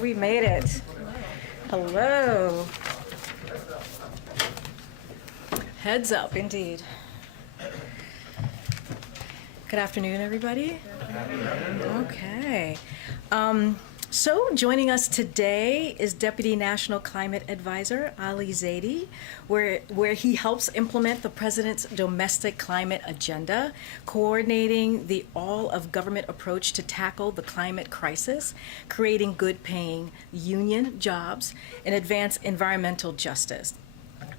We made it. Hello. Heads up, indeed. Good afternoon, everybody. Okay. So joining us today is Deputy National Climate Advisor Ali Zaidi, where he helps implement the President's domestic climate agenda, coordinating the all-of-government approach to tackle the climate crisis, creating good-paying union jobs, and advance environmental justice.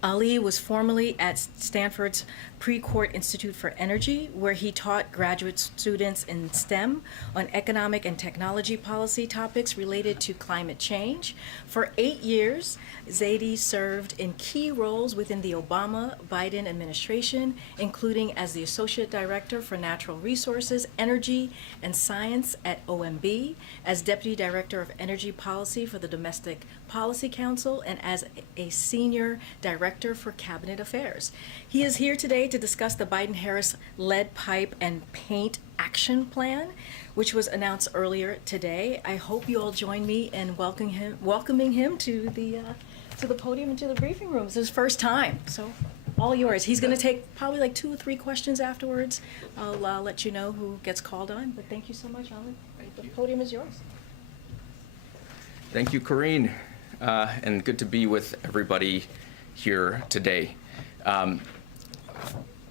Ali was formerly at Stanford's Precourt Institute for Energy, where he taught graduate students in STEM on economic and technology policy topics related to climate change. For 8 years, Zaidi served in key roles within the Obama-Biden administration, including as the Associate Director for Natural Resources, Energy, and Science at OMB, as Deputy Director of Energy Policy for the Domestic Policy Council, and as a Senior Director for Cabinet Affairs. He is here today to discuss the Biden-Harris lead pipe and paint action plan, which was announced earlier today. I hope you all join me in welcoming him to the podium and to the briefing room. It's his first time, so all yours. He's going to take probably like 2 or 3 questions afterwards. I'll let you know who gets called on, but thank you so much, Ali. The podium is yours. Thank you, Karine, and good to be with everybody here today.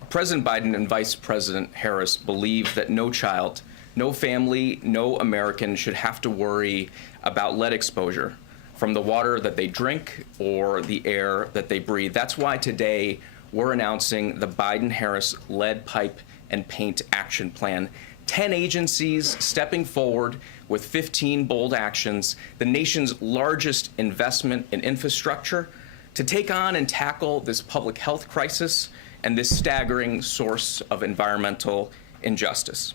President Biden and Vice President Harris believe that no child, no family, no American should have to worry about lead exposure from the water that they drink or the air that they breathe. That's why today we're announcing the Biden-Harris lead pipe and paint action plan. 10 agencies stepping forward with 15 bold actions, the nation's largest investment in infrastructure to take on and tackle this public health crisis and this staggering source of environmental injustice.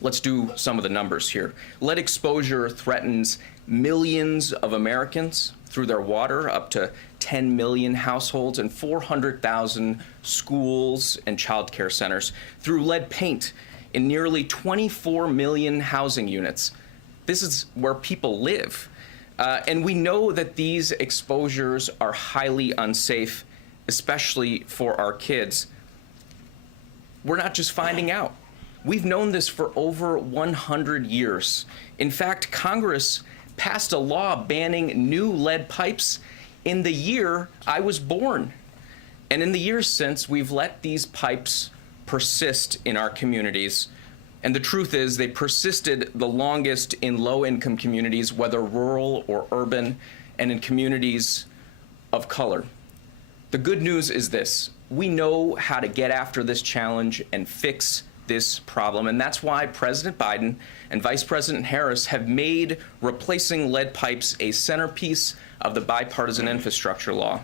Let's do some of the numbers here. Lead exposure threatens millions of Americans through their water, up to 10 million households and 400,000 schools and child care centers. Through lead paint in nearly 24 million housing units. This is where people live. And we know that these exposures are highly unsafe, especially for our kids. We're not just finding out. We've known this for over 100 years. In fact, Congress passed a law banning new lead pipes in the year I was born. And in the years since, we've let these pipes persist in our communities. And the truth is, they persisted the longest in low-income communities, whether rural or urban, and in communities of color. The good news is this: we know how to get after this challenge and fix this problem, and that's why President Biden and Vice President Harris have made replacing lead pipes a centerpiece of the bipartisan infrastructure law,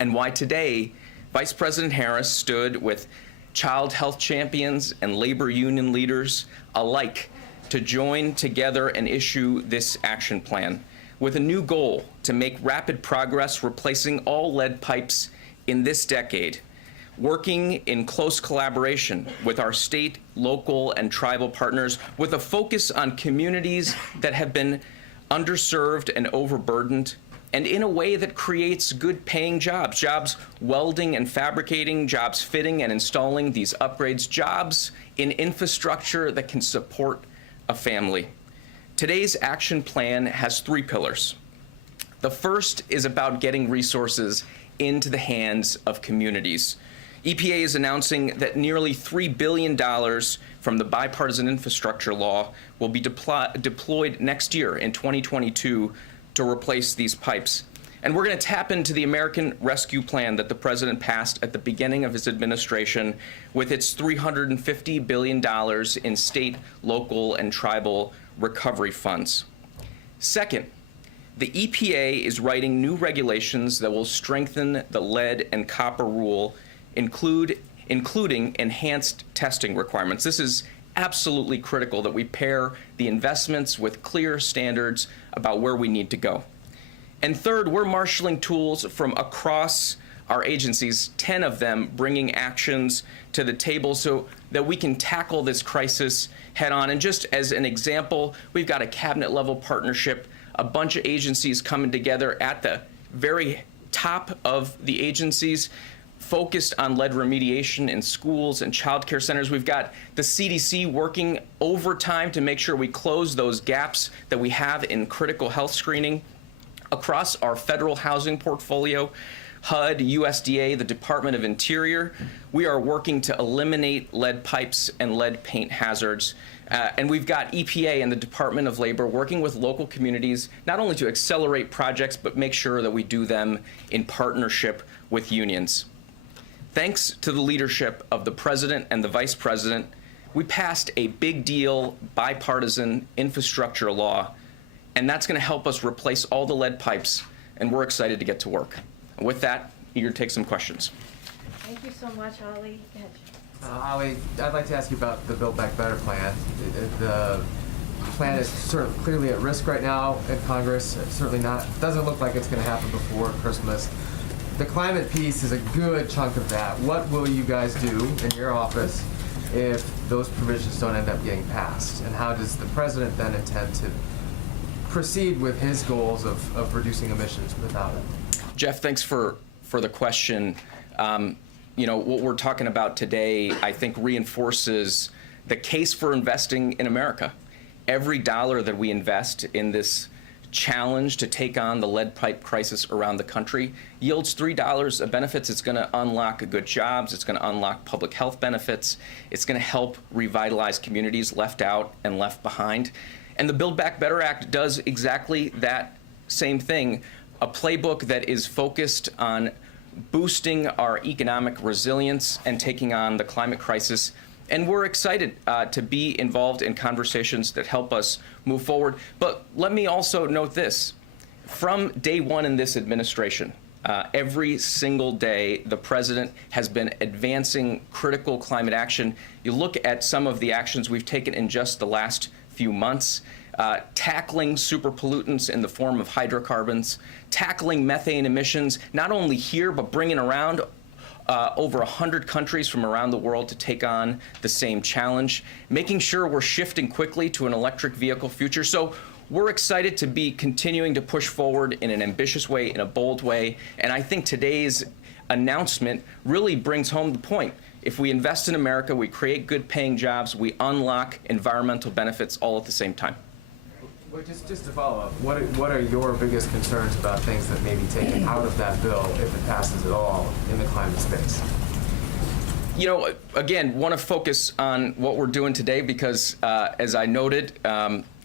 and why today Vice President Harris stood with child health champions and labor union leaders alike to join together and issue this action plan with a new goal to make rapid progress replacing all lead pipes in this decade, working in close collaboration with our state, local, and tribal partners with a focus on communities that have been underserved and overburdened, and in a way that creates good-paying jobs, jobs welding and fabricating, jobs fitting and installing these upgrades, jobs in infrastructure that can support a family. Today's action plan has 3 pillars. The first is about getting resources into the hands of communities. EPA is announcing that nearly $3 billion from the bipartisan infrastructure law will be deployed next year in 2022 to replace these pipes. And we're going to tap into the American Rescue Plan that the president passed at the beginning of his administration with its $350 billion in state, local, and tribal recovery funds. Second, the EPA is writing new regulations that will strengthen the lead and copper rule, including enhanced testing requirements. This is absolutely critical that we pair the investments with clear standards about where we need to go. And third, we're marshaling tools from across our agencies, 10 of them bringing actions to the table so that we can tackle this crisis head on. And just as an example, we've got a cabinet level partnership a bunch of agencies coming together at the very top of the agencies, focused on lead remediation in schools and child care centers. We've got the CDC working overtime to make sure we close those gaps that we have in critical health screening. Across our federal housing portfolio, HUD, USDA, the Department of Interior, we are working to eliminate lead pipes and lead paint hazards. And we've got EPA and the Department of Labor working with local communities, not only to accelerate projects, but make sure that we do them in partnership with unions. Thanks to the leadership of the President and the Vice President, we passed a big deal bipartisan infrastructure law, and that's going to help us replace all the lead pipes, and we're excited to get to work. And with that, eager to take some questions. Thank you so much, Ali. Go ahead. Ali, I'd like to ask you about the Build Back Better plan. The plan is sort of clearly at risk right now in Congress. It certainly doesn't look like it's going to happen before Christmas. The climate piece is a good chunk of that. What will you guys do in your office if those provisions don't end up getting passed? And how does the president then intend to proceed with his goals of reducing emissions without it? Jeff, thanks for the question. You know, what we're talking about today, I think, reinforces the case for investing in America. Every dollar that we invest in this challenge to take on the lead pipe crisis around the country yields $3 of benefits. It's going to unlock good jobs. It's going to unlock public health benefits. It's going to help revitalize communities left out and left behind. And the Build Back Better Act does exactly that same thing, a playbook that is focused on boosting our economic resilience and taking on the climate crisis. And we're excited to be involved in conversations that help us move forward. But let me also note this. From day one in this administration, every single day, the president has been advancing critical climate action. You look at some of the actions we've taken in just the last few months, tackling super pollutants in the form of hydrocarbons, tackling methane emissions, not only here, but bringing around over 100 countries from around the world to take on the same challenge, making sure we're shifting quickly to an electric vehicle future. So we're excited to be continuing to push forward in an ambitious way, in a bold way. And I think today's announcement really brings home the point. If we invest in America, we create good paying jobs, we unlock environmental benefits all at the same time. Well, just to follow up, what are your biggest concerns about things that may be taken out of that bill, if it passes at all, in the climate space? You know, again, want to focus on what we're doing today because, as I noted,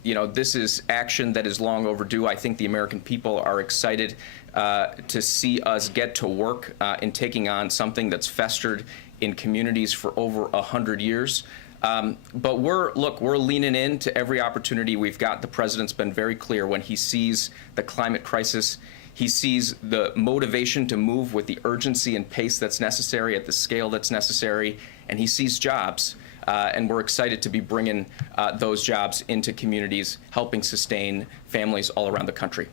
you know, this is action that is long overdue. I think the American people are excited to see us get to work in taking on something that's festered in communities for over 100 years. But we're leaning into every opportunity we've got. The president's been very clear when he sees the climate crisis. He sees the motivation to move with the urgency and pace that's necessary at the scale that's necessary, and he sees jobs. And we're excited to be bringing those jobs into communities, helping sustain families all around the country.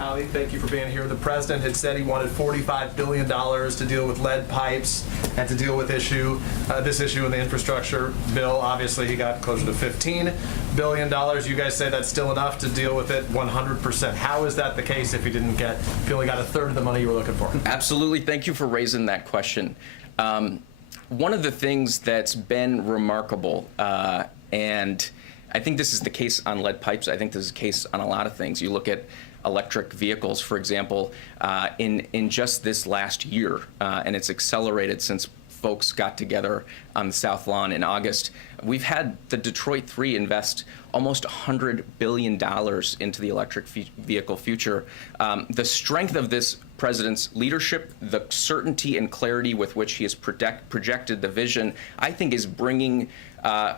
Ali, thank you for being here. The president had said he wanted $45 billion to deal with lead pipes and to deal with this issue in the infrastructure bill. Obviously, he got closer to $15 billion. You guys say that's still enough to deal with it 100%. How is that the case if you only got a third of the money you were looking for? Absolutely. Thank you for raising that question. One of the things that's been remarkable, and I think this is the case on lead pipes, I think this is the case on a lot of things. You look at electric vehicles, for example, in just this last year, and it's accelerated since folks got together on the South Lawn in August. We've had the Detroit 3 invest almost $100 billion into the electric vehicle future. The strength of this president's leadership, the certainty and clarity with which he has projected the vision, I think is bringing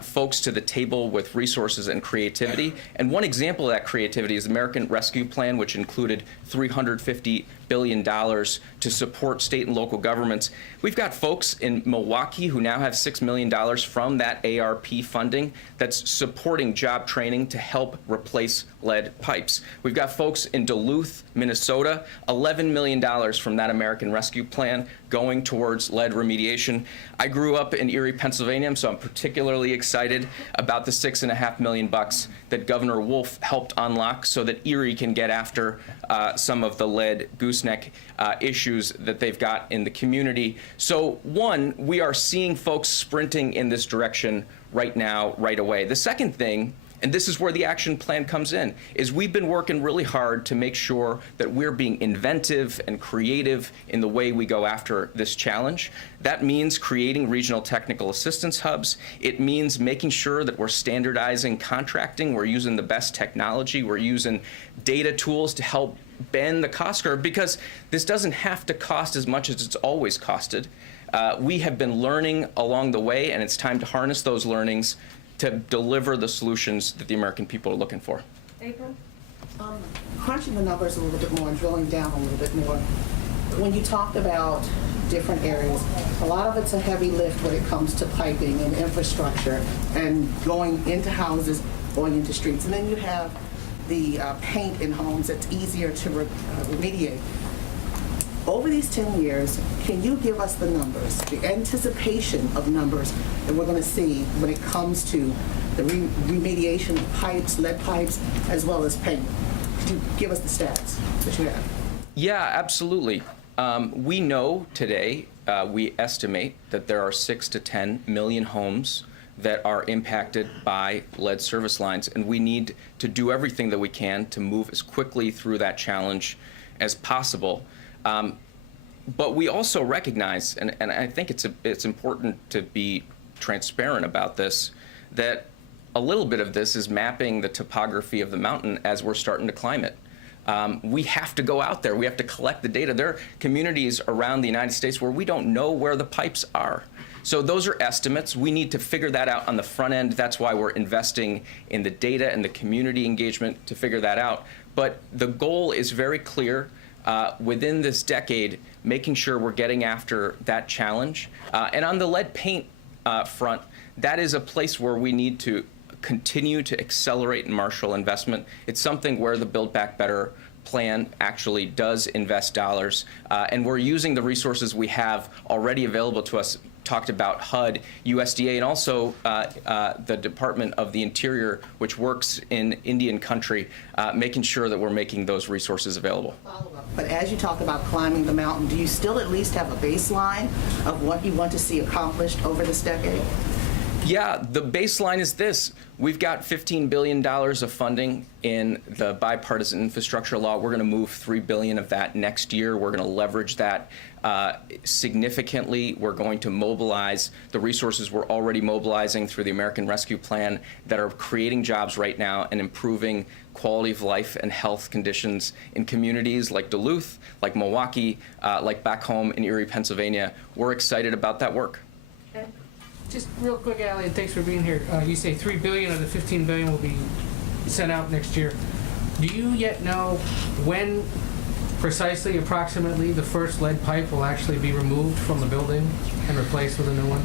folks to the table with resources and creativity. And one example of that creativity is the American Rescue Plan, which included $350 billion to support state and local governments. We've got folks in Milwaukee who now have $6 million from that ARP funding that's supporting job training to help replace lead pipes. We've got folks in Duluth, Minnesota, $11 million from that American Rescue Plan going towards lead remediation. I grew up in Erie, Pennsylvania, so I'm particularly excited about the $6.5 million that Governor Wolf helped unlock so that Erie can get after some of the lead gooseneck issues that they've got in the community. So one, we are seeing folks sprinting in this direction right now, right away. The second thing, and this is where the action plan comes in, is we've been working really hard to make sure that we're being inventive and creative in the way we go after this challenge. That means creating regional technical assistance hubs. It means making sure that we're standardizing contracting. We're using the best technology. We're using data tools to help bend the cost curve, because this doesn't have to cost as much as it's always costed. We have been learning along the way, and it's time to harness those learnings to deliver the solutions that the American people are looking for. April? Crunching the numbers a little bit more and drilling down a little bit more, when you talked about different areas, a lot of it's a heavy lift when it comes to piping and infrastructure and going into houses, going into streets. And then you have the paint in homes that's easier to remediate. Over these 10 years, can you give us the numbers, the anticipation of numbers that we're going to see when it comes to the remediation of pipes, lead pipes, as well as paint? Could you give us the stats that you have? Yeah, absolutely. We know today, we estimate that there are 6 to 10 million homes that are impacted by lead service lines, and we need to do everything that we can to move as quickly through that challenge as possible. But we also recognize, and I think it's important to be transparent about this, that a little bit of this is mapping the topography of the mountain as we're starting to climb it. We have to go out there. We have to collect the data. There are communities around the United States where we don't know where the pipes are. So those are estimates. We need to figure that out on the front end. That's why we're investing in the data and the community engagement to figure that out. But the goal is very clear. Within this decade, making sure we're getting after that challenge. And on the lead paint front, that is a place where we need to continue to accelerate and marshal investment. It's something where the Build Back Better plan actually does invest dollars, and we're using the resources we have already available to us. Talked about HUD, USDA, and also the Department of the Interior, which works in Indian country, making sure that we're making those resources available. But as you talk about climbing the mountain, do you still at least have a baseline of what you want to see accomplished over this decade? Yeah, the baseline is this. We've got $15 billion of funding in the bipartisan infrastructure law. We're going to move $3 billion of that next year. We're going to leverage that significantly. We're going to mobilize the resources we're already mobilizing through the American Rescue Plan that are creating jobs right now and improving quality of life and health conditions in communities like Duluth, like Milwaukee, like back home in Erie, Pennsylvania. We're excited about that work. Just real quick, Ali, and thanks for being here. You say $3 billion of the $15 billion will be sent out next year. Do you yet know when precisely, approximately, the first lead pipe will actually be removed from the building and replaced with a new one?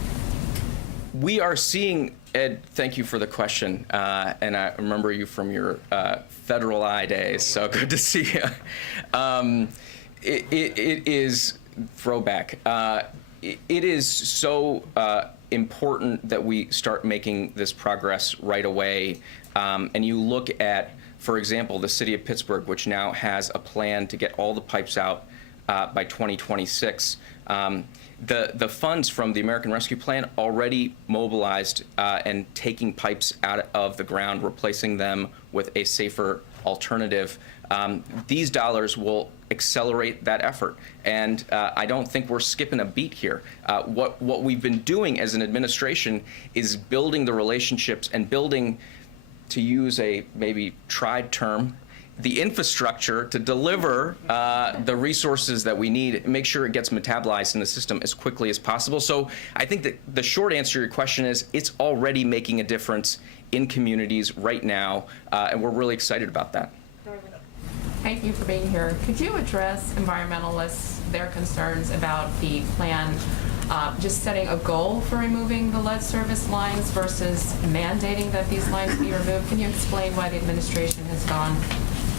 We are seeing, Ed, thank you for the question, and I remember you from your Federal Eye days, so good to see you. It is throwback. It is so important that we start making this progress right away. And you look at, for example, the city of Pittsburgh, which now has a plan to get all the pipes out by 2026. The funds from the American Rescue Plan already mobilized and taking pipes out of the ground, replacing them with a safer alternative. These dollars will accelerate that effort, and I don't think we're skipping a beat here. What we've been doing as an administration is building the relationships and building, to use a maybe tried term, the infrastructure to deliver the resources that we need, make sure it gets metabolized in the system as quickly as possible. So I think that the short answer to your question is it's already making a difference in communities right now, and we're really excited about that. Thank you for being here. Could you address environmentalists, their concerns about the plan just setting a goal for removing the lead service lines versus mandating that these lines be removed? Can you explain why the administration has gone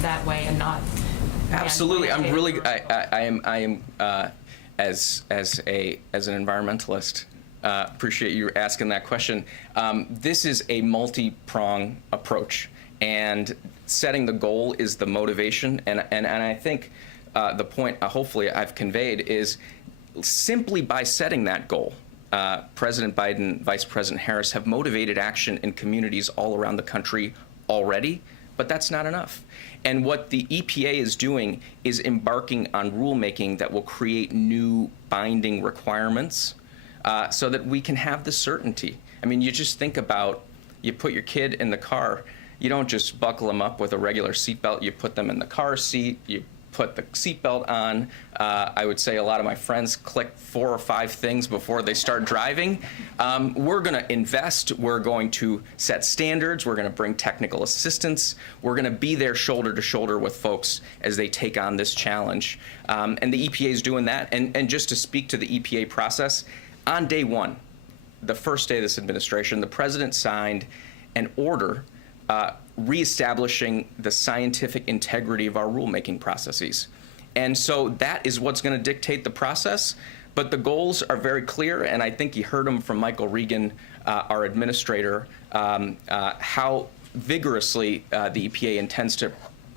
that way and not? Absolutely. I'm really, I am as an environmentalist. Appreciate you asking that question. This is a multi-prong approach, and setting the goal is the motivation. And I think the point, hopefully, I've conveyed is simply by setting that goal, President Biden, Vice President Harris have motivated action in communities all around the country already, but that's not enough. And what the EPA is doing is embarking on rulemaking that will create new binding requirements so that we can have the certainty. I mean, you just think about, you put your kid in the car, you don't just buckle them up with a regular seatbelt, you put them in the car seat, you put the seatbelt on. I would say a lot of my friends click 4 or 5 things before they start driving. We're going to invest. We're going to set standards. We're going to bring technical assistance. We're going to be there shoulder to shoulder with folks as they take on this challenge. And the EPA is doing that. And just to speak to the EPA process, on day one, the first day of this administration, the president signed an order reestablishing the scientific integrity of our rulemaking processes. And so that is what's going to dictate the process. But the goals are very clear, and I think you heard them from Michael Regan, our administrator, how vigorously the EPA intends to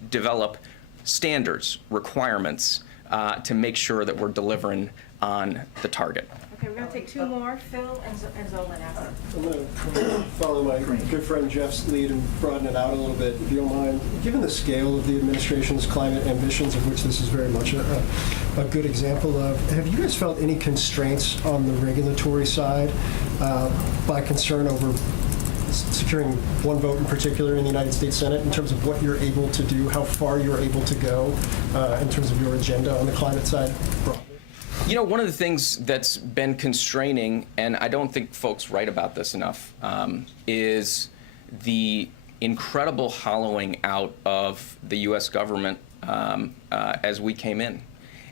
develop standards, requirements to make sure that we're delivering on the target. Okay, we're going to take 2 more, Phil and Zolan after. I'm going to follow my good friend Jeff's lead and broaden it out a little bit, if you don't mind. Given the scale of the administration's climate ambitions, of which this is very much a good example of, have you guys felt any constraints on the regulatory side by concern over securing one vote in particular in the United States Senate in terms of what you're able to do, how far you're able to go in terms of your agenda on the climate side broadly? You know, one of the things that's been constraining, and I don't think folks write about this enough, is the incredible hollowing out of the U.S. government as we came in.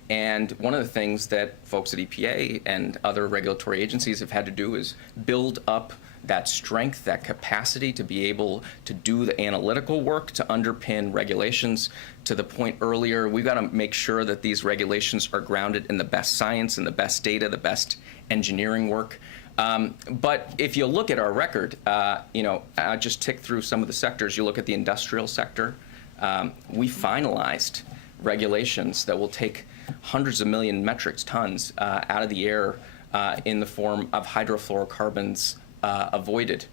And one of the things that folks at EPA and other regulatory agencies have had to do is build up that strength, that capacity to be able to do the analytical work to underpin regulations. To the point earlier, we've got to make sure that these regulations are grounded in the best science and the best data, the best engineering work. But if you look at our record, I'll just tick through some of the sectors. You look at the industrial sector, we finalized regulations that will take hundreds of million metric tons out of the air in the form of hydrofluorocarbons avoided.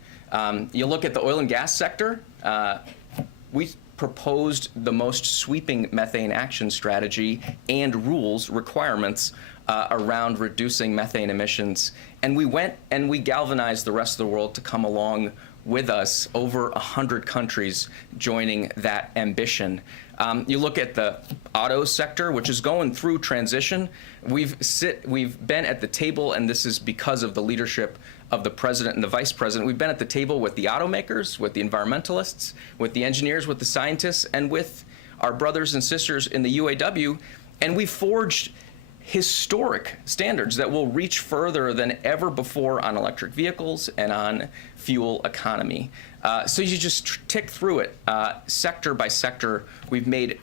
You look at the oil and gas sector, we proposed the most sweeping methane action strategy and rules requirements around reducing methane emissions. And we went and we galvanized the rest of the world to come along with us, over 100 countries joining that ambition. You look at the auto sector, which is going through transition. We've been at the table, and this is because of the leadership of the president and the vice president. We've been at the table with the automakers, with the environmentalists, with the engineers, with the scientists, and with our brothers and sisters in the UAW, and we forged historic standards that will reach further than ever before on electric vehicles and on fuel economy. So you just tick through it, sector by sector. We've made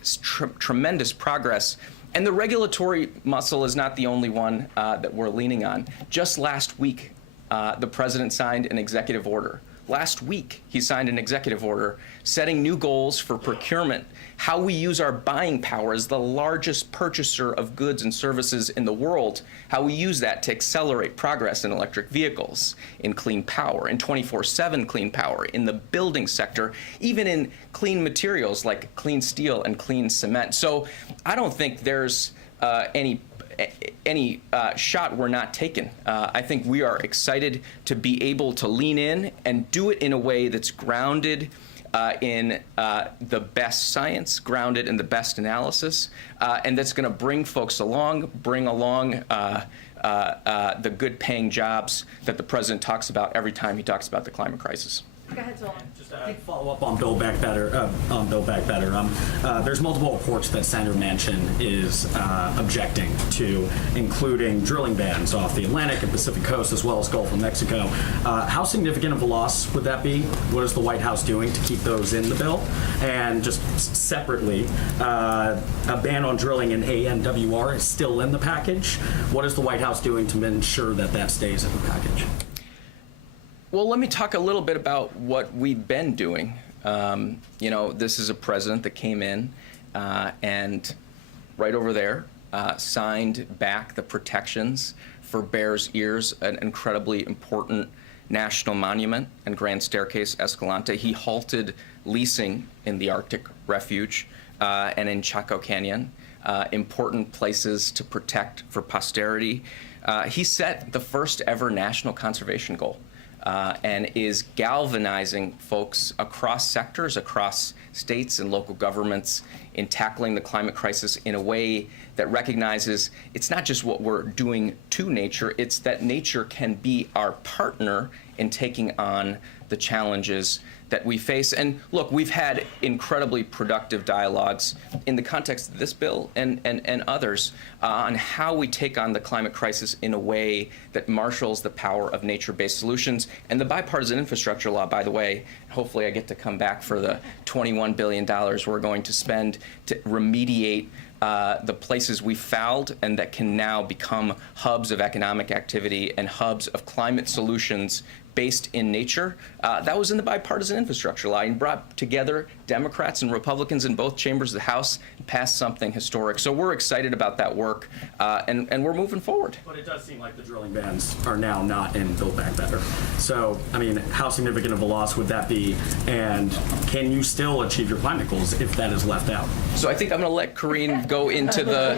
tremendous progress. And the regulatory muscle is not the only one that we're leaning on. Just last week, the president signed an executive order. Last week, he signed an executive order setting new goals for procurement, how we use our buying power as the largest purchaser of goods and services in the world, how we use that to accelerate progress in electric vehicles, in clean power, in 24/7 clean power, in the building sector, even in clean materials like clean steel and clean cement. So I don't think there's any shot we're not taking. I think we are excited to be able to lean in and do it in a way that's grounded in the best science, grounded in the best analysis, and that's going to bring folks along, bring along the good paying jobs that the president talks about every time he talks about the climate crisis. Go ahead, Zolan. Just a follow up on Build Back Better. There's multiple reports that Senator Manchin is objecting to, including drilling bans off the Atlantic and Pacific coast, as well as Gulf of Mexico. How significant of a loss would that be? What is the White House doing to keep those in the bill? And just separately, a ban on drilling in ANWR is still in the package. What is the White House doing to ensure that that stays in the package? Well, let me talk a little bit about what we've been doing. This is a president that came in and right over there signed back the protections for Bears Ears, an incredibly important national monument and Grand Staircase Escalante. He halted leasing in the Arctic Refuge and in Chaco Canyon, important places to protect for posterity. He set the first ever national conservation goal. And is galvanizing folks across sectors, across states and local governments in tackling the climate crisis in a way that recognizes it's not just what we're doing to nature, it's that nature can be our partner in taking on the challenges that we face. And look, we've had incredibly productive dialogues in the context of this bill and others on how we take on the climate crisis in a way that marshals the power of nature-based solutions. And the bipartisan infrastructure law, by the way, hopefully I get to come back for the $21 billion we're going to spend to remediate the places we fouled and that can now become hubs of economic activity and hubs of climate solutions based in nature. That was in the bipartisan infrastructure law and brought together Democrats and Republicans in both chambers of the House and passed something historic. So we're excited about that work and we're moving forward. But it does seem like the drilling bans are now not in Build Back Better. So, I mean, how significant of a loss would that be? And can you still achieve your climate goals if that is left out? So I think I'm going to let Karine go into the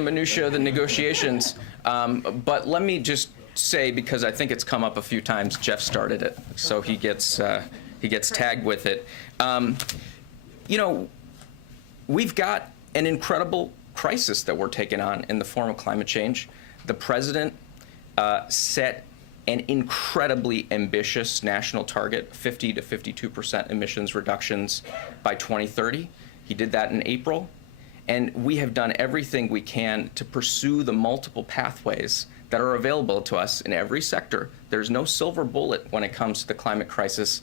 minutia of the negotiations. But let me just say, because I think it's come up a few times, Jeff started it, so he gets tagged with it. We've got an incredible crisis that we're taking on in the form of climate change. The president set an incredibly ambitious national target, 50 to 52% emissions reductions by 2030. He did that in April. And we have done everything we can to pursue the multiple pathways that are available to us in every sector. There's no silver bullet when it comes to the climate crisis,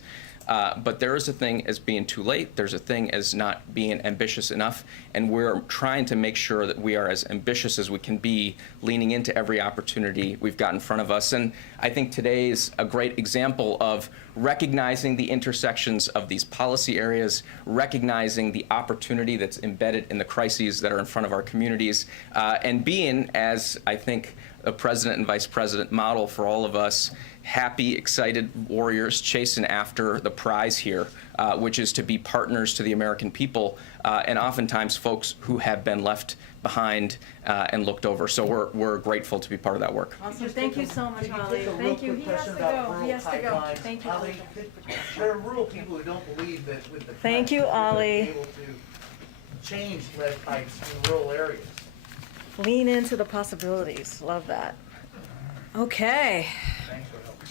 but there is a thing as being too late. There's a thing as not being ambitious enough, and we're trying to make sure that we are as ambitious as we can be, leaning into every opportunity we've got in front of us. And I think today is a great example of recognizing the intersections of these policy areas, recognizing the opportunity that's embedded in the crises that are in front of our communities, and being, as I think a president and vice president model for all of us, happy, excited warriors chasing after the prize here, which is to be partners to the American people, and oftentimes folks who have been left behind and looked over. So we're grateful to be part of that work. Awesome. Thank you so much, Ali. Thank you. He has to go. He has to go. Thank you. Ali, there are rural people who don't believe that with the Thank you, we're gonna be Ali. able to change lead pipes in rural areas. Lean into the possibilities. Love that. Okay. Thanks for helping.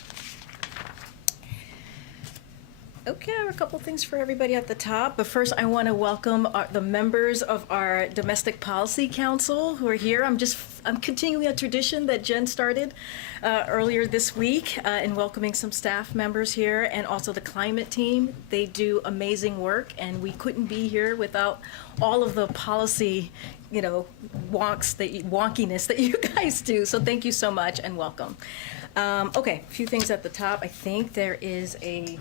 Okay, I have a couple things for everybody at the top. But first, I want to welcome the members of our Domestic Policy Council who are here. I'm continuing a tradition that Jen started earlier this week in welcoming some staff members here, and also the climate team. They do amazing work, and we couldn't be here without all of the policy, wonkiness that you guys do. So thank you so much and welcome. Okay, a few things at the top. I think there's a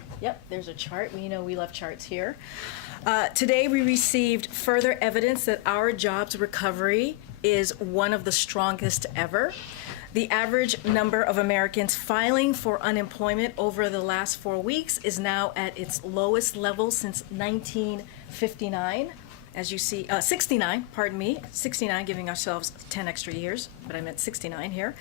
chart. We love charts here. Today we received further evidence that our jobs recovery is one of the strongest ever. The average number of Americans filing for unemployment over the last 4 weeks is now at its lowest level since 1959. As you see, 69, giving ourselves 10 extra years, but I meant 69 here.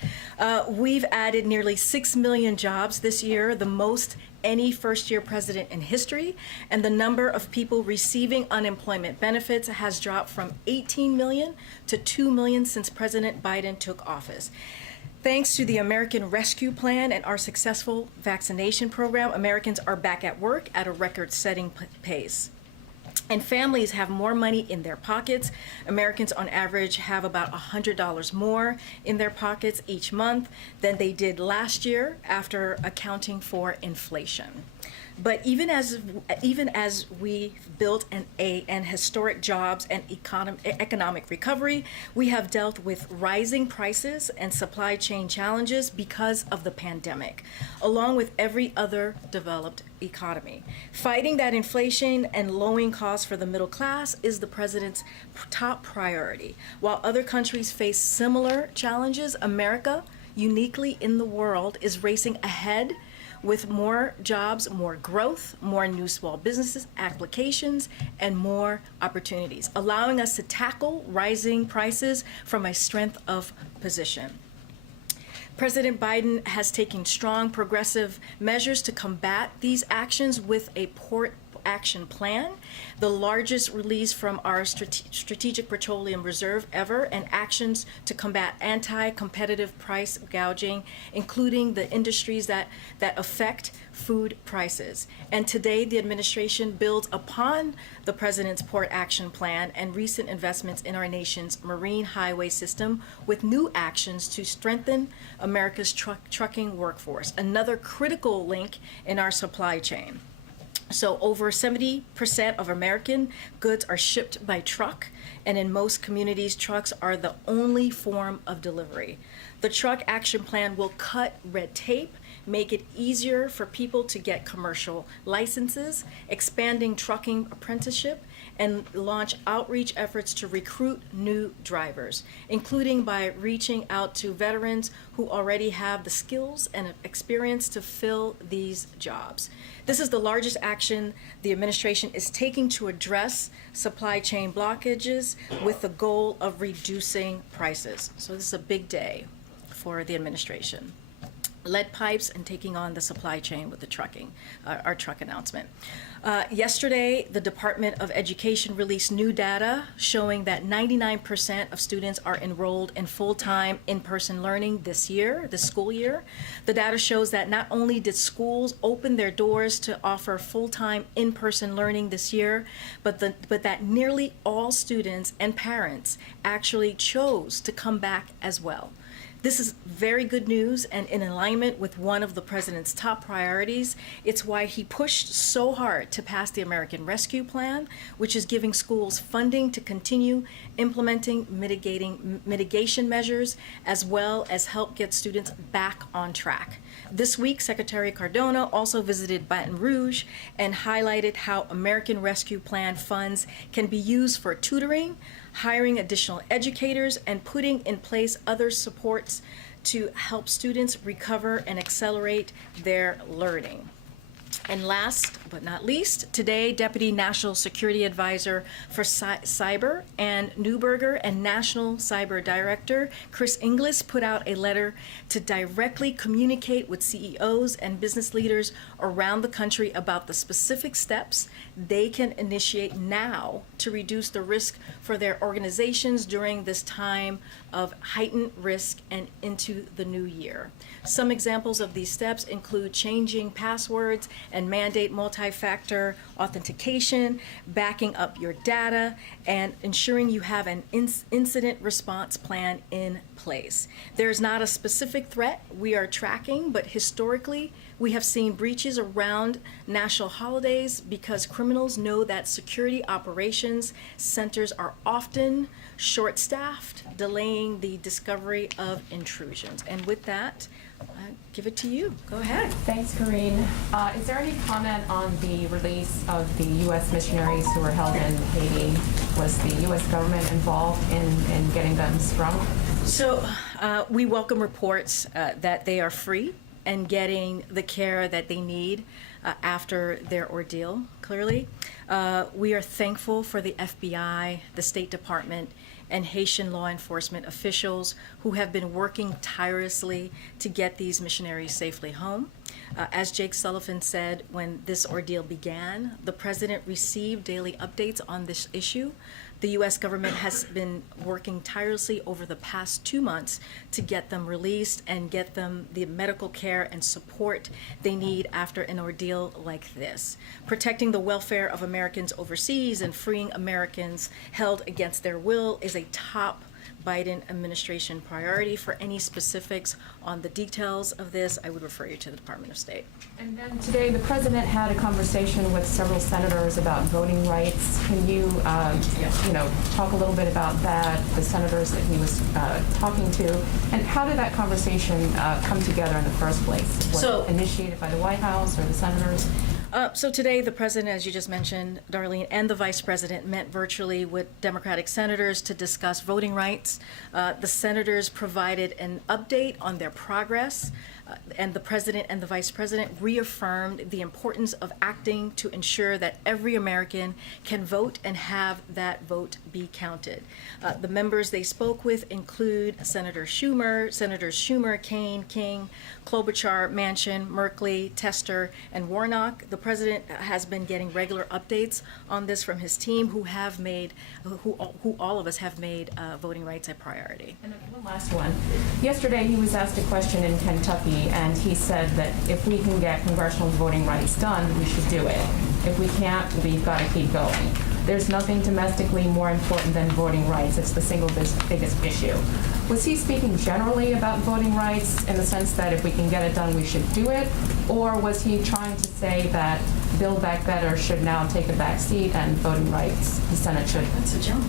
We've added nearly 6 million jobs this year, the most any first-year president in history, and the number of people receiving unemployment benefits has dropped from 18 million to 2 million since President Biden took office. Thanks to the American Rescue Plan and our successful vaccination program, Americans are back at work at a record-setting pace. And families have more money in their pockets. Americans on average have about $100 more in their pockets each month than they did last year after accounting for inflation. But even as we built an historic jobs and economic recovery, we have dealt with rising prices and supply chain challenges because of the pandemic, along with every other developed economy. Fighting that inflation and lowering costs for the middle class is the president's top priority. While other countries face similar challenges, America, uniquely in the world, is racing ahead with more jobs, more growth, more new small businesses, applications, and more opportunities, allowing us to tackle rising prices from a strength of position. President Biden has taken strong progressive measures to combat these actions with a port action plan, the largest release from our Strategic Petroleum Reserve ever, and actions to combat anti-competitive price gouging, including the industries that affect food prices. And today, the administration builds upon the president's port action plan and recent investments in our nation's marine highway system with new actions to strengthen America's trucking workforce, another critical link in our supply chain. So over 70% of American goods are shipped by truck, and in most communities, trucks are the only form of delivery. The Truck Action Plan will cut red tape, make it easier for people to get commercial licenses, expanding trucking apprenticeship, and launch outreach efforts to recruit new drivers, including by reaching out to veterans who already have the skills and experience to fill these jobs. This is the largest action the administration is taking to address supply chain blockages with the goal of reducing prices. So this is a big day for the administration. Lead pipes and taking on the supply chain with the trucking, our truck announcement. Yesterday, the Department of Education released new data showing that 99% of students are enrolled in full-time in-person learning this school year. The data shows that not only did schools open their doors to offer full-time in-person learning this year, but that nearly all students and parents actually chose to come back as well. This is very good news and in alignment with one of the president's top priorities. It's why he pushed so hard to pass the American Rescue Plan, which is giving schools funding to continue implementing mitigation measures, as well as help get students back on track. This week, Secretary Cardona also visited Baton Rouge and highlighted how American Rescue Plan funds can be used for tutoring, hiring additional educators, and putting in place other supports to help students recover and accelerate their learning. And last but not least, today, Deputy National Security Advisor for Cyber Ann Neuberger and National Cyber Director Chris Inglis put out a letter to directly communicate with CEOs and business leaders around the country about the specific steps they can initiate now to reduce the risk for their organizations during this time of heightened risk and into the new year. Some examples of these steps include changing passwords and mandate multi-factor authentication, backing up your data, and ensuring you have an incident response plan in place. There's not a specific threat we are tracking, but historically, we have seen breaches around national holidays because criminals know that security operations centers are often short-staffed, delaying the discovery of intrusions. And with that, I give it to you. Go ahead. Thanks, Karine. Is there any comment on the release of the U.S. missionaries who were held in Haiti? Was the U.S. government involved in getting them sprung? So we welcome reports that they are free and getting the care that they need after their ordeal, clearly. We are thankful for the FBI, the State Department, and Haitian law enforcement officials who have been working tirelessly to get these missionaries safely home. As Jake Sullivan said when this ordeal began, the president received daily updates on this issue The U.S. government has been working tirelessly over the past 2 months to get them released and get them the medical care and support they need after an ordeal like this. Protecting the welfare of Americans overseas and freeing Americans held against their will is a top Biden administration priority. For any specifics on the details of this, I would refer you to the Department of State. And then today, the president had a conversation with several senators about voting rights. Can you, talk a little bit about that, the senators that he was talking to, and how did that conversation come together in the first place? Was it initiated by the White House or the senators? So today, the president, as you just mentioned, Darlene, and the vice president met virtually with Democratic senators to discuss voting rights. The senators provided an update on their progress, and the president and the vice president reaffirmed the importance of acting to ensure that every American can vote and have that vote be counted. The members they spoke with include Senators Schumer, Kaine, King, Klobuchar, Manchin, Merkley, Tester, and Warnock. The president has been getting regular updates on this from his team, who all of us have made voting rights a priority. And one last one. Yesterday, he was asked a question in Kentucky, and he said that if we can get congressional voting rights done, we should do it. If we can't, we've got to keep going. There's nothing domestically more important than voting rights. It's the single biggest issue. Was he speaking generally about voting rights in the sense that if we can get it done, we should do it? Or was he trying to say that Build Back Better should now take a back seat and voting rights, the Senate should? That's a jump.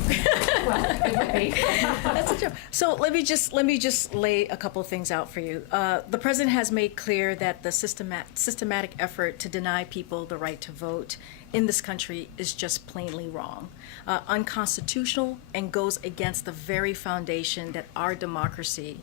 Well, it would be. That's a joke. So let me just lay a couple of things out for you. The president has made clear that the systematic effort to deny people the right to vote in this country is just plainly wrong, unconstitutional, and goes against the very foundation that our democracy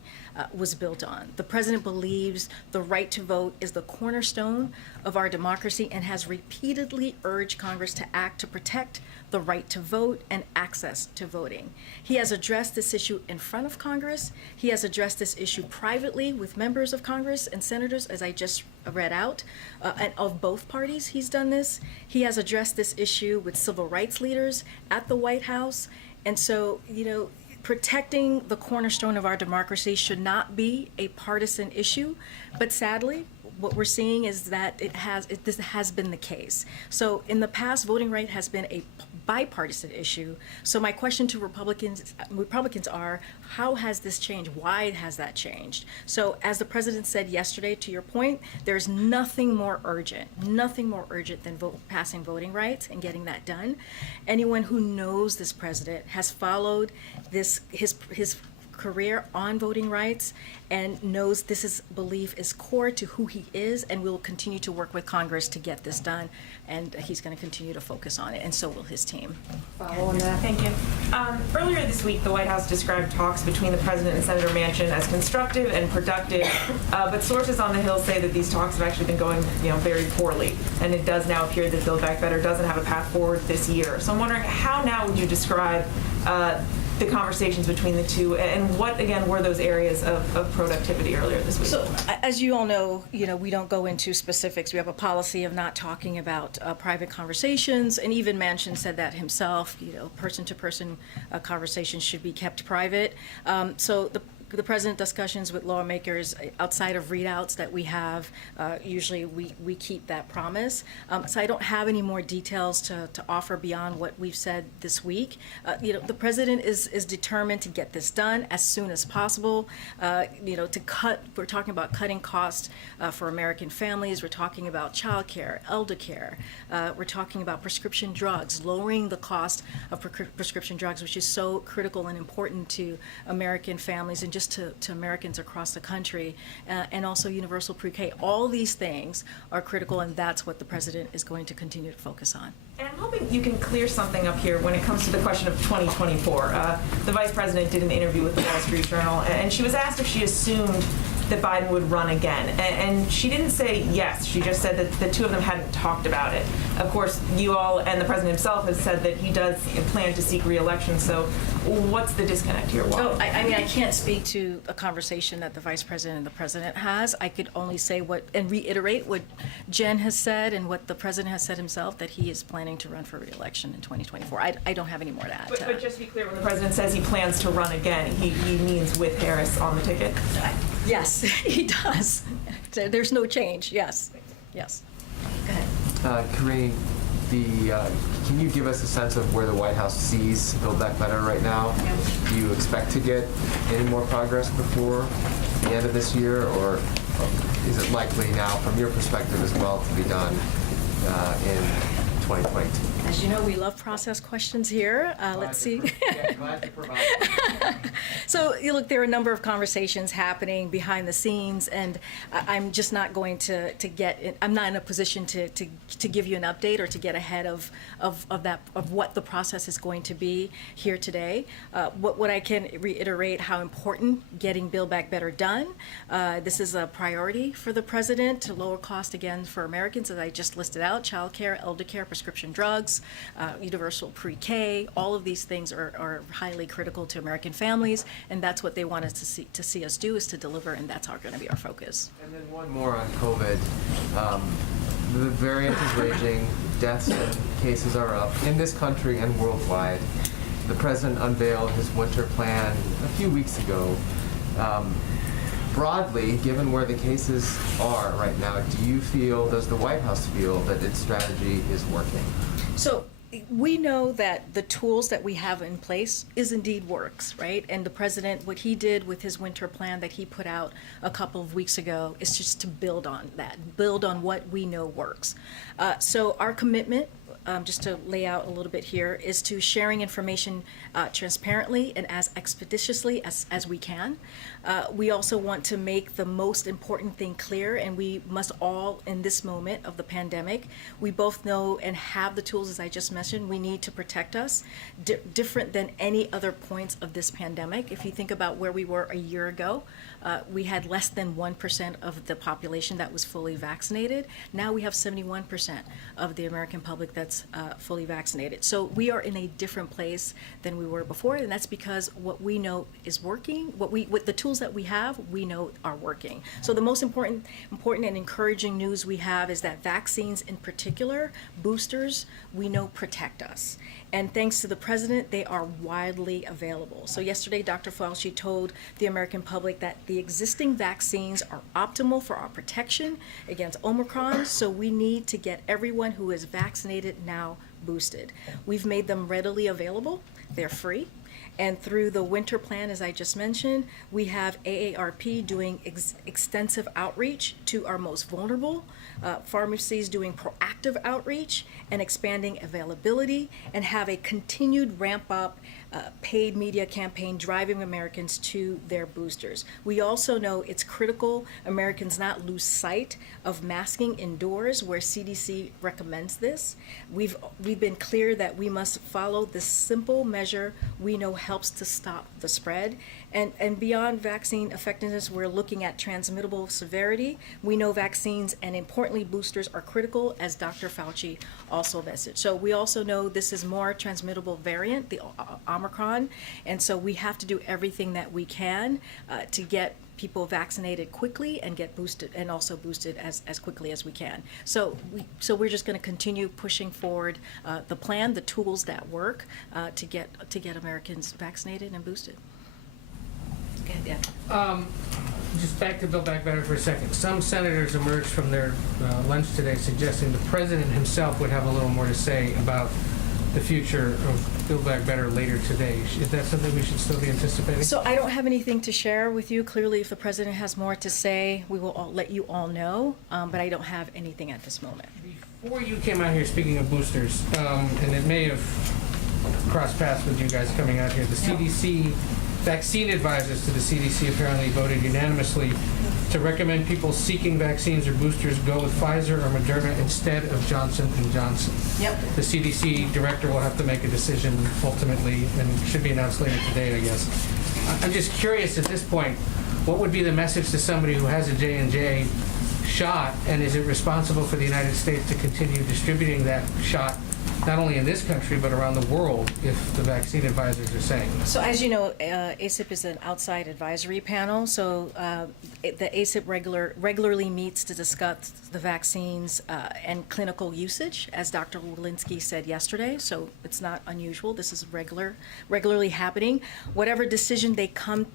was built on. The president believes the right to vote is the cornerstone of our democracy and has repeatedly urged Congress to act to protect the right to vote and access to voting. He has addressed this issue in front of Congress. He has addressed this issue privately with members of Congress and senators, as I just read out, and of both parties he's done this. He has addressed this issue with civil rights leaders at the White House. And so, protecting the cornerstone of our democracy should not be a partisan issue, but sadly, what we're seeing is that this has been the case. So in the past, voting right has been a bipartisan issue. So my question to Republicans are, how has this changed? Why has that changed? So as the president said yesterday, to your point, there's nothing more urgent than passing voting rights and getting that done. Anyone who knows this president has followed his career on voting rights and knows belief is core to who he is, and will continue to work with Congress to get this done, and he's going to continue to focus on it, and so will his team. Follow on that. Thank you. Earlier this week, the White House described talks between the president and Senator Manchin as constructive and productive, but sources on the Hill say that these talks have actually been going, very poorly, and it does now appear that Build Back Better doesn't have a path forward this year. So I'm wondering, how now would you describe the conversations between the two, and what, again, were those areas of productivity earlier this week? So, as you all know, we don't go into specifics. We have a policy of not talking about private conversations, and even Manchin said that himself. Person-to-person conversations should be kept private. So the president discussions with lawmakers outside of readouts that we have, usually we keep that promise. So I don't have any more details to offer beyond what we've said this week. The president is determined to get this done as soon as possible. We're talking about cutting costs for American families. We're talking about child care, elder care. We're talking about prescription drugs, lowering the cost of prescription drugs, which is so critical and important to American families and just to Americans across the country, and also universal pre-K. All these things are critical, and that's what the president is going to continue to focus on. And I'm hoping you can clear something up here when it comes to the question of 2024. The vice president did an interview with the Wall Street Journal, and she was asked if she assumed that Biden would run again. And she didn't say yes. She just said that the two of them hadn't talked about it. Of course, you all and the president himself has said that he does plan to seek re-election. So what's the disconnect here? Why? Oh, I mean, I can't speak to a conversation that the vice president and the president has. I could only say and reiterate what Jen has said and what the president has said himself, that he is planning to run for re-election in 2024. I don't have any more to add. But just to be clear, when the president says he plans to run again, he means with Harris on the ticket? Yes, he does. There's no change. Yes. Yes. Go ahead. Karine, can you give us a sense of where the White House sees Build Back Better right now? Do you expect to get any more progress before the end of this year, or is it likely now, from your perspective as well, to be done in 2022? As you know, we love process questions here. Let's see. Glad to provide. So, look, there are a number of conversations happening behind the scenes, and I'm just not going to get. I'm not in a position to give you an update or to get ahead of what the process is going to be here today. What I can reiterate how important getting Build Back Better done. This is a priority for the president to lower cost again for Americans, as I just listed out: child care, elder care, prescription drugs, universal pre-K. All of these things are highly critical to American families, and that's what they want us to see us do, is to deliver, and that's going to be our focus. And then one more on COVID. The variant is raging, deaths and cases are up in this country and worldwide. The president unveiled his winter plan a few weeks ago. Broadly, given where the cases are right now, does the White House feel that its strategy is working? So we know that the tools that we have in place is indeed works, right? And the president, what he did with his winter plan that he put out a couple of weeks ago is just to build on that, build on what we know works. So our commitment, just to lay out a little bit here, is to sharing information transparently and as expeditiously as we can. We also want to make the most important thing clear, and we must all, in this moment of the pandemic, we both know and have the tools, as I just mentioned, we need to protect us, different than any other points of this pandemic. If you think about where we were a year ago, we had less than 1% of the population that was fully vaccinated. Now we have 71% of the American public that's fully vaccinated. So we are in a different place than we were before, and that's because what we know is working, what the tools that we have, we know are working. So the most important and encouraging news we have is that vaccines, in particular, boosters, we know protect us. And thanks to the president, they are widely available. So yesterday, Dr. Fauci told the American public that the existing vaccines are optimal for our protection against Omicron, so we need to get everyone who is vaccinated now boosted. We've made them readily available. They're free. And through the winter plan, as I just mentioned, we have AARP doing extensive outreach to our most vulnerable, pharmacies doing proactive outreach and expanding availability, and have a continued ramp up paid media campaign driving Americans to their boosters. We also know it's critical Americans not lose sight of masking indoors, where CDC recommends this. We've been clear that we must follow this simple measure we know helps to stop the spread. And beyond vaccine effectiveness, we're looking at transmittable severity. We know vaccines and, importantly, boosters are critical, as Dr. Fauci also messaged. So we also know this is more transmittable variant, the Omicron, and so we have to do everything that we can to get people vaccinated quickly and get boosted, and also boosted as quickly as we can. So we're just going to continue pushing forward the plan, the tools that work to get Americans vaccinated and boosted. Okay, yeah. Just back to Build Back Better for a second. Some senators emerged from their lunch today suggesting the president himself would have a little more to say about the future of Build Back Better later today. Is that something we should still be anticipating? So I don't have anything to share with you. Clearly, if the president has more to say, we will let you all know, but I don't have anything at this moment. Before you came out here, speaking of boosters, and it may have crossed paths with you guys coming out here, the CDC, vaccine advisors to the CDC apparently voted unanimously to recommend people seeking vaccines or boosters go with Pfizer or Moderna instead of Johnson & Johnson. Yep. The CDC director will have to make a decision ultimately, and should be announced later today, I guess. I'm just curious at this point, what would be the message to somebody who has a J&J shot, and is it responsible for the United States to continue distributing that shot, not only in this country, but around the world, if the vaccine advisors are saying that? So as you know, ACIP is an outside advisory panel, so the ACIP regularly meets to discuss the vaccines and clinical usage, as Dr. Walensky said yesterday, so it's not unusual. This is regularly happening. Whatever decision they come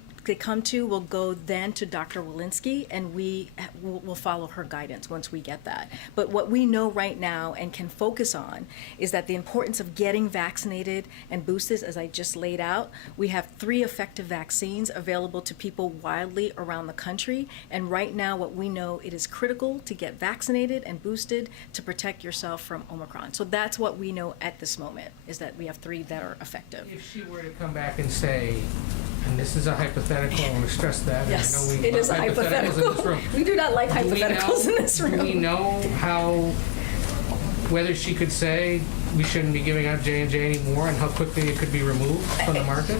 to will go then to Dr. Walensky, and we will follow her guidance once we get that. But what we know right now and can focus on is that the importance of getting vaccinated and boosted, as I just laid out, we have 3 effective vaccines available to people widely around the country. And right now, what we know, it is critical to get vaccinated and boosted to protect yourself from Omicron. So that's what we know at this moment, is that we have 3 that are effective. If she were to come back and say, and this is a hypothetical, I want to stress that. and Yes, I know we it is a love hypotheticals in this hypothetical. room. We do not like Do we hypotheticals in this room. Do we know whether she could say we shouldn't be giving out J&J anymore, and how quickly it could be removed from the market?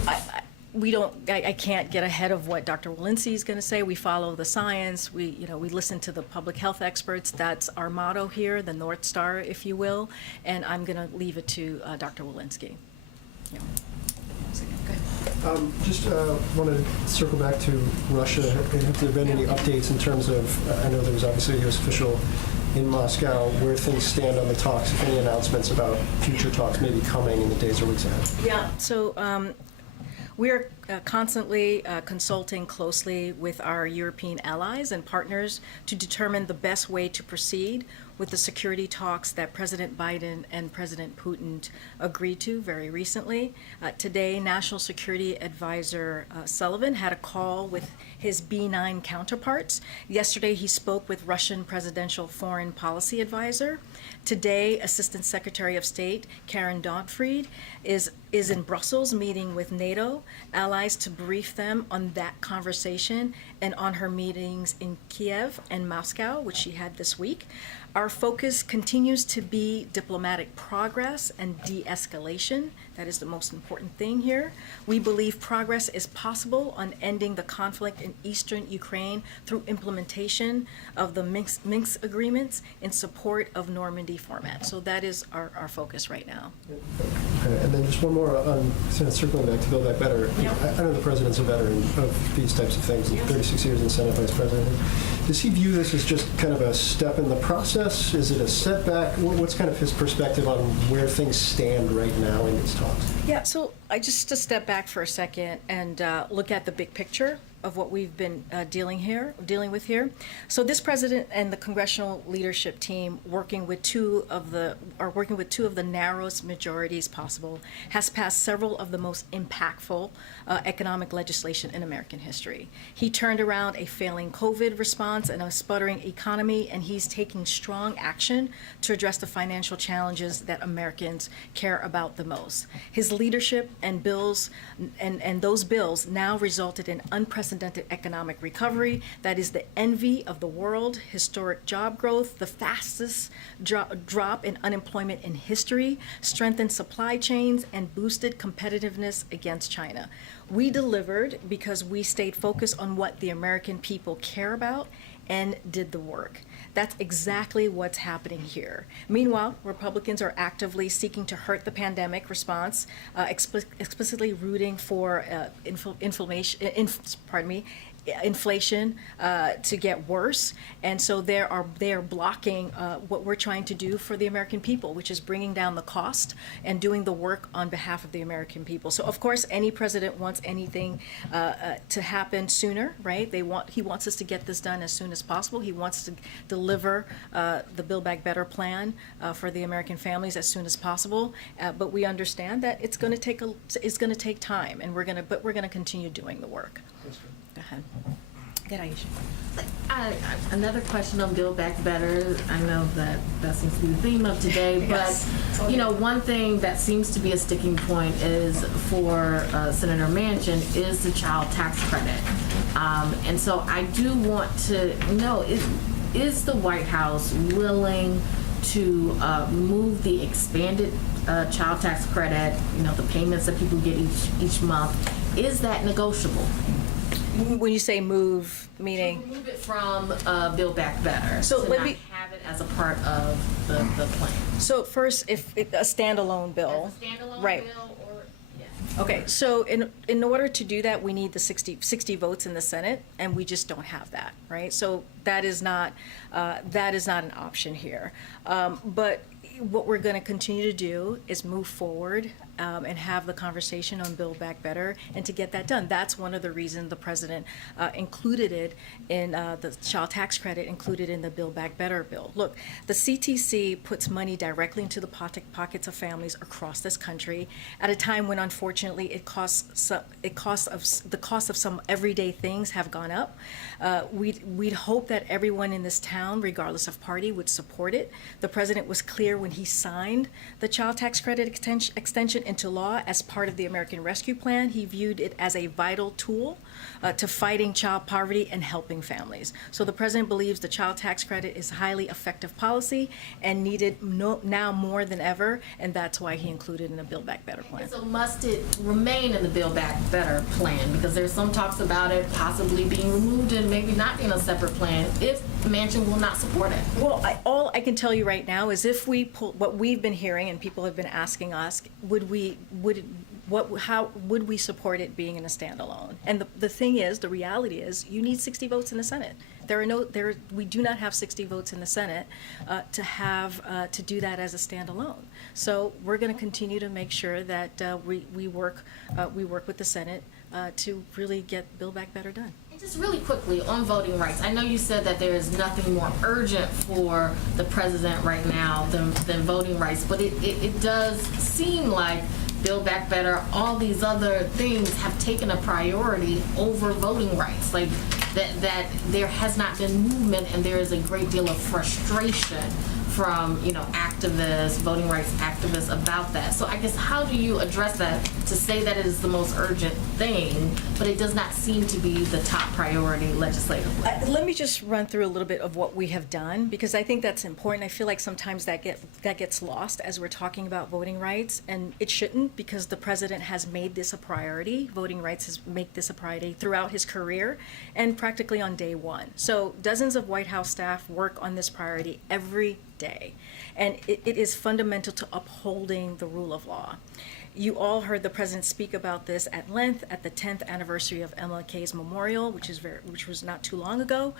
I can't get ahead of what Dr. Walensky is going to say. We follow the science. We listen to the public health experts. That's our motto here, the North Star, if you will. And I'm going to leave it to Dr. Walensky. Yeah. Just want to circle back to Russia. Have there been any updates in terms of, I know there was obviously a U.S. official in Moscow, where things stand on the talks, if any announcements about future talks may be coming in the days or weeks ahead? Yeah, so we're constantly consulting closely with our European allies and partners to determine the best way to proceed with the security talks that President Biden and President Putin agreed to very recently. Today, National Security Advisor Sullivan had a call with his B9 counterparts. Yesterday, he spoke with Russian Presidential Foreign Policy Advisor. Today, Assistant Secretary of State Karen Donfried is in Brussels meeting with NATO allies to brief them on that conversation and on her meetings in Kiev and Moscow, which she had this week. Our focus continues to be diplomatic progress and de-escalation. That is the most important thing here. We believe progress is possible on ending the conflict in eastern Ukraine through implementation of the Minsk agreements in support of Normandy format. So that is our focus right now. Okay, and then just one more on circling back to Build Back Better. Yep. I know the president's a veteran of these types of things, 36 years in Senate Vice President. Does he view this as just kind of a step in the process? Is it a setback? What's kind of his perspective on where things stand right now in these talks? Yeah, so I just to step back for a second and look at the big picture of what we've been dealing with here. So this president and the congressional leadership team, working with two of the narrowest majorities possible, has passed several of the most impactful economic legislation in American history. He turned around a failing COVID response and a sputtering economy, and he's taking strong action to address the financial challenges that Americans care about the most. His leadership and bills and those bills now resulted in unprecedented economic recovery that is the envy of the world, historic job growth, the fastest drop in unemployment in history, strengthened supply chains, and boosted competitiveness against China. We delivered because we stayed focused on what the American people care about and did the work. That's exactly what's happening here. Meanwhile, Republicans are actively seeking to hurt the pandemic response, explicitly rooting for inflation to get worse, and so they are blocking what we're trying to do for the American people, which is bringing down the cost and doing the work on behalf of the American people. So of course, any president wants anything to happen sooner, right? He wants us to get this done as soon as possible. He wants to deliver the Build Back Better plan for the American families as soon as possible. But we understand that it's going to take time, and we're going to continue doing the work. Go ahead. Good, Aisha. Another question on Build Back Better. I know that seems to be the theme of today, Yes. but one thing that seems to be a sticking point is for Senator Manchin is the child tax credit. And so I do want to know, is the White House willing to move the expanded child tax credit, the payments that people get each month, is that negotiable? When you say move, To meaning? remove it from Build Back Better. So to let not me- have it as a part of the plan. So first, if a standalone bill. As a standalone Right. bill or, yeah. Okay, so in order to do that, we need the 60 votes in the Senate, and we just don't have that, right? So that is not an option here. But what we're going to continue to do is move forward and have the conversation on Build Back Better, and to get that done. That's one of the reasons the president included it in the child tax credit, included in the Build Back Better bill. Look, the CTC puts money directly into the pockets of families across this country at a time when, unfortunately, the cost of some everyday things have gone up. We'd hope that everyone in this town, regardless of party, would support it. The president was clear when he signed the child tax credit extension into law as part of the American Rescue Plan. He viewed it as a vital tool to fighting child poverty and helping families. So the president believes the child tax credit is highly effective policy and needed now more than ever, and that's why he included it in the Build Back Better plan. So must it remain in the Build Back Better plan? Because there's some talks about it possibly being removed and maybe not being a separate plan if Manchin will not support it. Well, all I can tell you right now is if we pull what we've been hearing, and people have been asking us, how would we support it being in a standalone? And the thing is, the reality is, you need 60 votes in the Senate. We do not have 60 votes in the Senate to do that as a standalone. So we're going to continue to make sure that we work with the Senate to really get Build Back Better done. Just really quickly on voting rights, I know you said that there is nothing more urgent for the president right now than voting rights, but it does seem like Build Back Better, all these other things have taken a priority over voting rights. Like that there has not been movement, and there is a great deal of frustration from activists, voting rights activists about that. So I guess how do you address that to say that it is the most urgent thing, but it does not seem to be the top priority legislatively? Let me just run through a little bit of what we have done, because I think that's important. I feel like sometimes that gets lost as we're talking about voting rights, and it shouldn't, because the president has made this a priority. Voting rights has made this a priority throughout his career and practically on day one. So dozens of White House staff work on this priority every day, and it is fundamental to upholding the rule of law. You all heard the president speak about this at length at the 10th anniversary of MLK's memorial, which was not too long ago,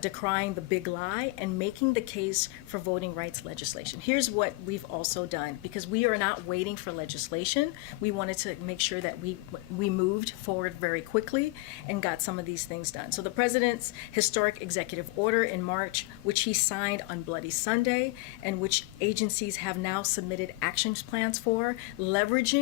decrying the big lie and making the case for voting rights legislation. Here's what we've also done, because we are not waiting for legislation. We wanted to make sure that we moved forward very quickly and got some of these things done. So the president's historic executive order in March, which he signed on Bloody Sunday, and which agencies have now submitted action plans for, leveraging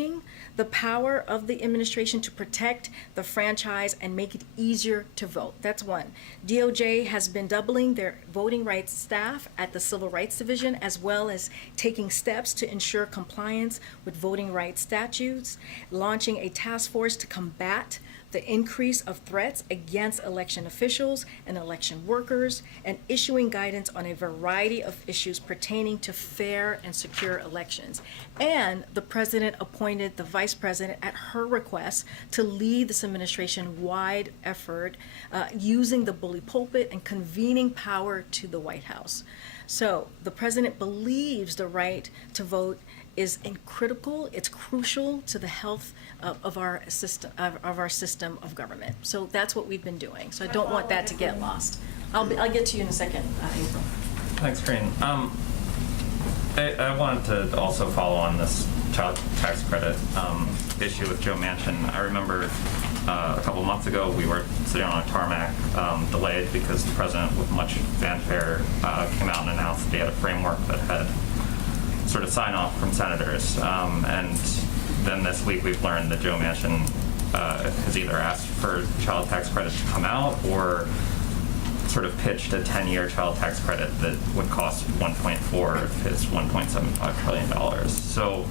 the power of the administration to protect the franchise and make it easier to vote. That's one. DOJ has been doubling their voting rights staff at the Civil Rights Division, as well as taking steps to ensure compliance with voting rights statutes, launching a task force to combat the increase of threats against election officials and election workers, and issuing guidance on a variety of issues pertaining to fair and secure elections. And the president appointed the vice president at her request to lead this administration-wide effort using the bully pulpit and convening power to the White House. So the president believes the right to vote is critical, it's crucial to the health of our system of government. So that's what we've been doing. So I don't want that to get lost. I'll get to you in a second, April. Thanks, Karine. I wanted to also follow on this child tax credit issue with Joe Manchin. I remember a couple months ago we were sitting on a tarmac, delayed because the president, with much fanfare, came out and announced that he had a framework that had sort of sign off from senators. And then this week we've learned that Joe Manchin has either asked for child tax credit to come out or sort of pitched a 10-year child tax credit that would cost 1.4 of his $1.75 trillion. So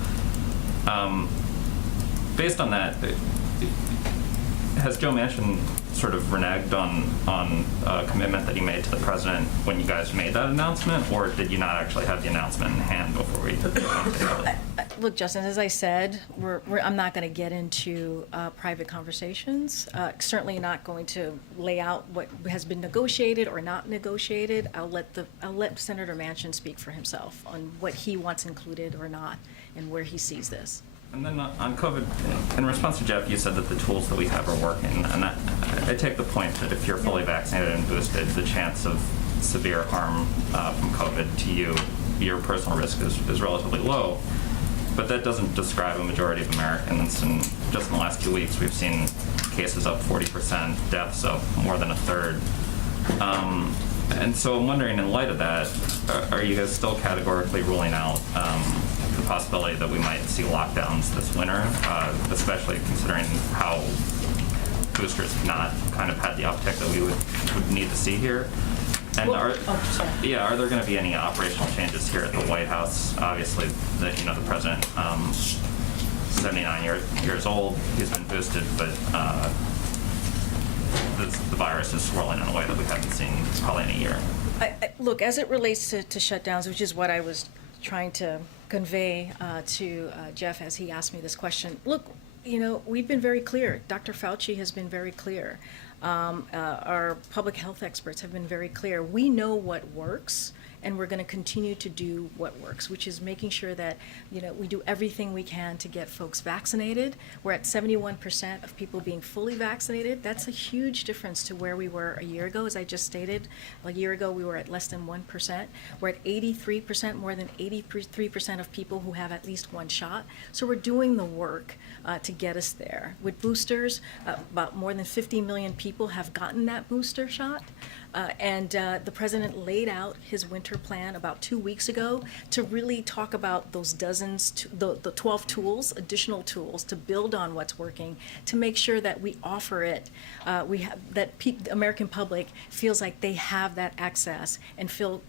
based on that, has Joe Manchin sort of reneged on a commitment that he made to the president when you guys made that announcement, or did you not actually have the announcement in hand before we Look, Justin, as I said, I'm not going to get into private conversations. Certainly not going to lay out what has been negotiated or not negotiated. I'll let Senator Manchin speak for himself on what he wants included or not, and where he sees this. And then on COVID, in response to Jeff, you said that the tools that we have are working, and I take the point that if you're fully vaccinated and boosted, the chance of severe harm from COVID to you, your personal risk is relatively low. But that doesn't describe a majority of Americans, and just in the last 2 weeks, we've seen cases up 40%, deaths up more than a third. And so I'm wondering, in light of that, are you guys still categorically ruling out the possibility that we might see lockdowns this winter, especially considering how boosters have not kind of had the uptick that we would need to see here? And are there going to be any operational changes here at the White House? Obviously, the president, 79 years old, he's been boosted, but the virus is swirling in a way that we haven't seen probably in a year. Look, as it relates to shutdowns, which is what I was trying to convey to Jeff as he asked me this question. Look, we've been very clear. Dr. Fauci has been very clear. Our public health experts have been very clear. We know what works, and we're going to continue to do what works, which is making sure that we do everything we can to get folks vaccinated. We're at 71% of people being fully vaccinated. That's a huge difference to where we were a year ago. As I just stated, a year ago we were at less than 1%. We're at 83%, more than 83% of people who have at least one shot. So we're doing the work to get us there. With boosters, about more than 50 million people have gotten that booster shot. And the president laid out his winter plan about 2 weeks ago to really talk about those the 12 tools, additional tools to build on what's working, to make sure that we offer it, the American public feels like they have that access and feel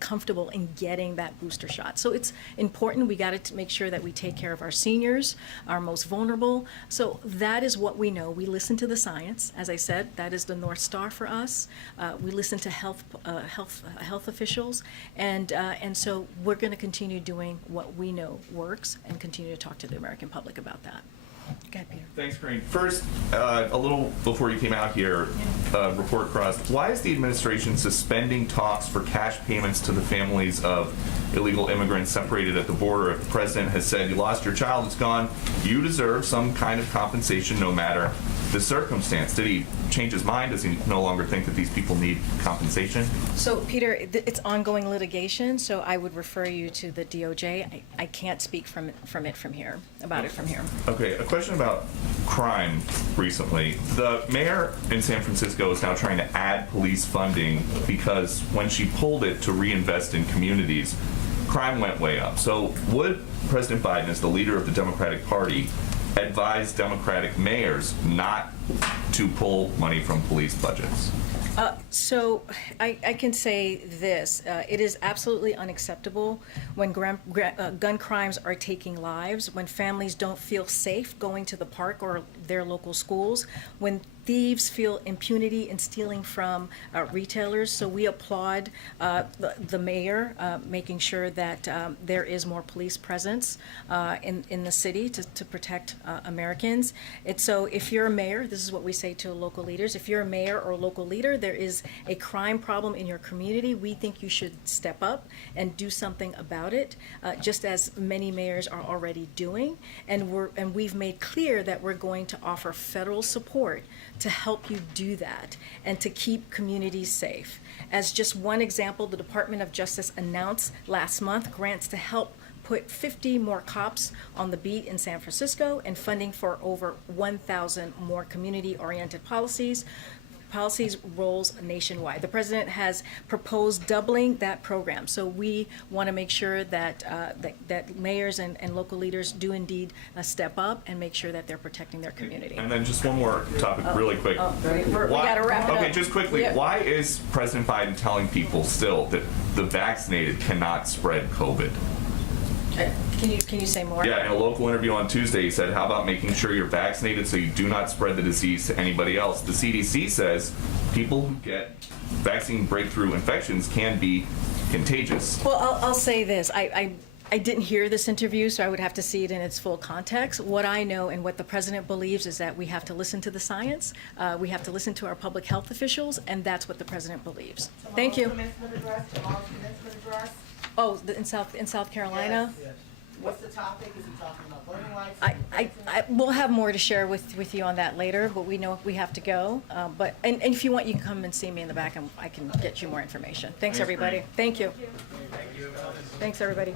comfortable in getting that booster shot. So it's important. We got to make sure that we take care of our seniors, our most vulnerable. So that is what we know. We listen to the science. As I said, that is the North Star for us. We listen to health officials, and so we're going to continue doing what we know works and continue to talk to the American public about that. Go ahead, Peter. Thanks, Karine. First, a little before you came out here, report crossed. Why is the administration suspending talks for cash payments to the families of illegal immigrants separated at the border? If the president has said, you lost your child, it's gone, you deserve some kind of compensation no matter the circumstance. Did he change his mind? Does he no longer think that these people need compensation? So, Peter, it's ongoing litigation, so I would refer you to the DOJ. I can't speak from it from here. Okay, a question about crime recently. The mayor in San Francisco is now trying to add police funding because when she pulled it to reinvest in communities, crime went way up. So would President Biden, as the leader of the Democratic Party, advise Democratic mayors not to pull money from police budgets? So I can say this. It is absolutely unacceptable when gun crimes are taking lives, when families don't feel safe going to the park or their local schools, when thieves feel impunity in stealing from retailers. So we applaud the mayor making sure that there is more police presence in the city to protect Americans. And so if you're a mayor, this is what we say to local leaders, if you're a mayor or a local leader, there is a crime problem in your community, we think you should step up and do something about it, just as many mayors are already doing. And we've made clear that we're going to offer federal support to help you do that and to keep communities safe. As just one example, the Department of Justice announced last month grants to help put 50 more cops on the beat in San Francisco and funding for over 1,000 more community-oriented policies roles nationwide. The president has proposed doubling that program. So we want to make sure that that mayors and local leaders do indeed step up and make sure that they're protecting their community. And then just one more topic really quick. We got to wrap it up. Okay, just quickly, Yeah. Why is President Biden telling people still that the vaccinated cannot spread COVID? Can you say more? Yeah, in a local interview on Tuesday, he said, how about making sure you're vaccinated so you do not spread the disease to anybody else? The CDC says people who get vaccine breakthrough infections can be contagious. Well, I'll say this. I didn't hear this interview, so I would have to see it in its full context. What I know and what the president believes is that we have to listen to the science, we have to listen to our public health officials, and that's what the president believes. Thank you. Commencement address, tomorrow's commencement address. Oh, in South Carolina? Yes. What's the topic? Is he talking about voting rights? I will have more to share with you on that later, but we know we have to go. And if you want, you can come and see me in the back, and I can get you more information. Thanks, everybody. Thank you. Thanks, everybody.